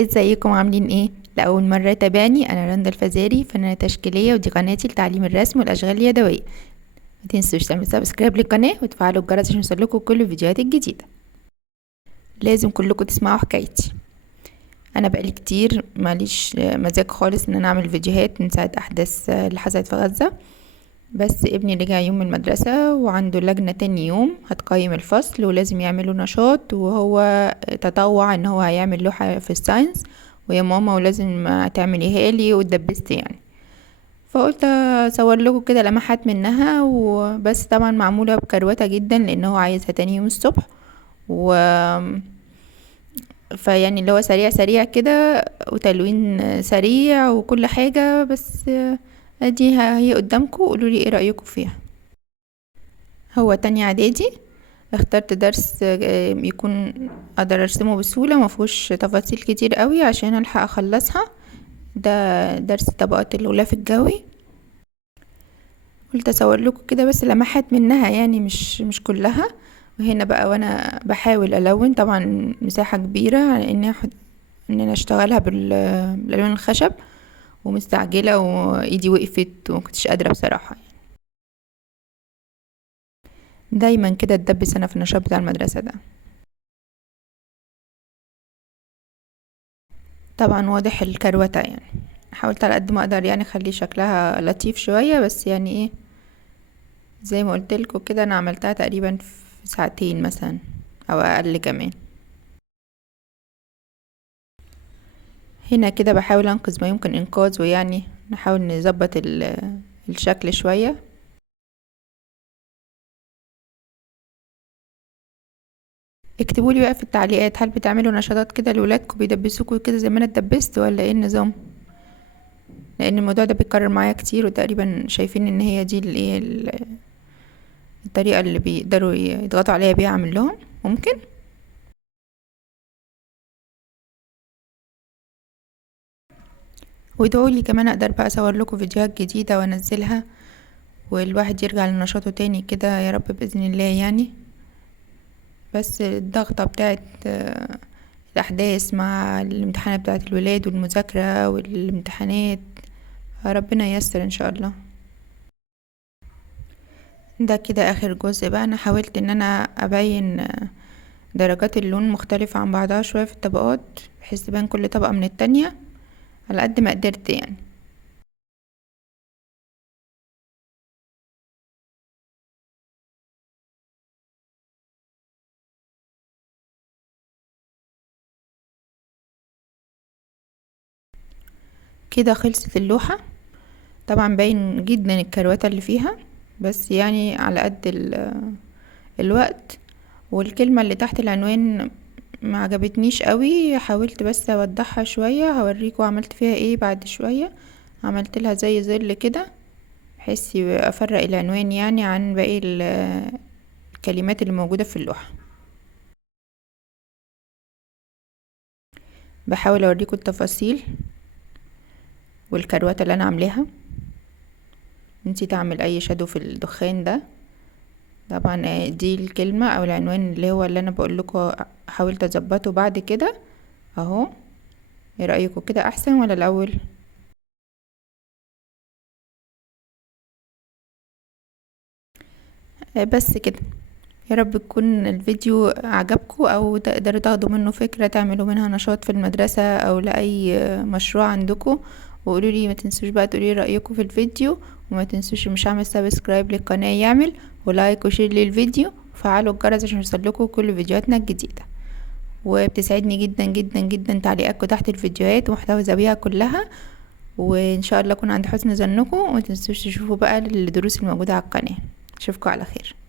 ازيكم عاملين ايه؟ لأول مرة تابعني، انا رندا الفزاري، فنانة تشكيلية، ودي قناتي لتعليم الرسم والاشغال اليدوية. ما تنسوش تعملوا سبسكرايب للقناة وتفعلوا الجرس عشان يوصلكوا كل الفيديوهات الجديدة. لازم كلكم تسمعوا حكايتي. انا بقالي كتير ماليش مزاج خالص ان انا اعمل فيديوهات من ساعة احداث اللي حصلت في غزة. بس ابني رجع يوم من المدرسة وعنده لجنة تاني يوم هتقيم الفصل، ولازم يعملوا نشاط، وهو تطوع ان هو هيعمل لوحة في الساينس، ويا ماما ولازم تعمليها لي، واتدبست يعني. فقلت اصور لكم كده لمحات منها وبس، طبعا معمولة بكروتة جدا لان هو عايزها تاني يوم الصبح. و فيعني اللي هو سريع سريع كده، وتلوين سريع وكل حاجة، بس ادي هي قدامكم، قولوا لي ايه رأيكم فيها. هو تانية اعدادي، اخترت درس يكون اقدر ارسمه بسهولة، مفهوش تفاصيل كتير قوي عشان الحق اخلصها. ده درس طبقات الغلاف الجوي. قلت اصور لكم كده بس لمحات منها، يعني مش كلها. وهنا بقى وانا بحاول الون، طبعا مساحة كبيرة على ان انا اشتغلها بالالوان الخشب، ومستعجلة وايدي وقفت ومكنتش قادرة بصراحة. دايما كده اتدبس انا في النشاط بتاع المدرسة ده. طبعا واضح الكروتة يعني. حاولت على قد ما اقدر يعني اخلي شكلها لطيف شوية، بس يعني ايه، زي ما قلت لكم كده انا عملتها تقريبا في ساعتين مثلا او اقل كمان. هنا كده بحاول انقذ ما يمكن انقاذه، يعني نحاول نظبط الشكل شوية. اكتبوا لي بقى في التعليقات، هل بتعملوا نشاطات كده لولادكم بيدبسوكوا كده زي ما انا اتدبست، ولا ايه النظام؟ لان الموضوع ده بيتكرر معايا كتير، وتقريبا شايفين ان هي دي الطريقة اللي بيقدروا يضغطوا عليها بيها، اعمل لهم ممكن. وادعوا لي كمان اقدر بقى اصور لكم فيديوهات جديدة وانزلها، والواحد يرجع لنشاطه تاني كده يا رب بإذن الله يعني. بس الضغطة بتاعت الأحداث مع الامتحانات بتاعت الولاد والمذاكرة والامتحانات، ربنا ييسر إن شاء الله. ده كده آخر جزء بقى. أنا حاولت إن أنا أبين درجات اللون مختلفة عن بعضها شوية في الطبقات، بحيث تبان كل طبقة من التانية على قد ما قدرت يعني. كده خلصت اللوحة. طبعا باين جدا الكرواتة اللي فيها، بس يعني على قد الوقت. والكلمة اللي تحت العنوان ما عجبتنيش قوي، حاولت بس اوضحها شوية، هوريكم عملت فيها ايه بعد شوية. عملت لها زي ظل كده، بحيث افرق العنوان يعني عن باقي الكلمات اللي موجودة في اللوحة. بحاول اوريكم التفاصيل والكرواتة اللي انا عاملاها. نسيت اعمل اي شادو في الدخان ده. طبعا دي الكلمة او العنوان اللي هو اللي انا بقول لكم حاولت اظبطه بعد كده اهو. ايه رأيكم كده احسن ولا الاول؟ بس كده. يا رب تكون الفيديو عجبكم، او تقدروا تاخدوا منه فكرة تعملوا منها نشاط في المدرسة او لأي مشروع عندكم. وقولوا لي، ما تنسوش بقى تقولوا لي رأيكم في الفيديو، وما تنسوش مش عامل سبسكرايب للقناة يعمل، ولايك وشير للفيديو، وفعلوا الجرس عشان يوصلكوا كل فيديوهاتنا الجديدة. وبتسعدني جدا جدا جدا تعليقاتكم تحت الفيديوهات ومحتوى بيها كلها. وان شاء الله اكون عند حسن ظنكم، وما تنسوش تشوفوا بقى الدروس الموجودة على القناة. اشوفكم على خير.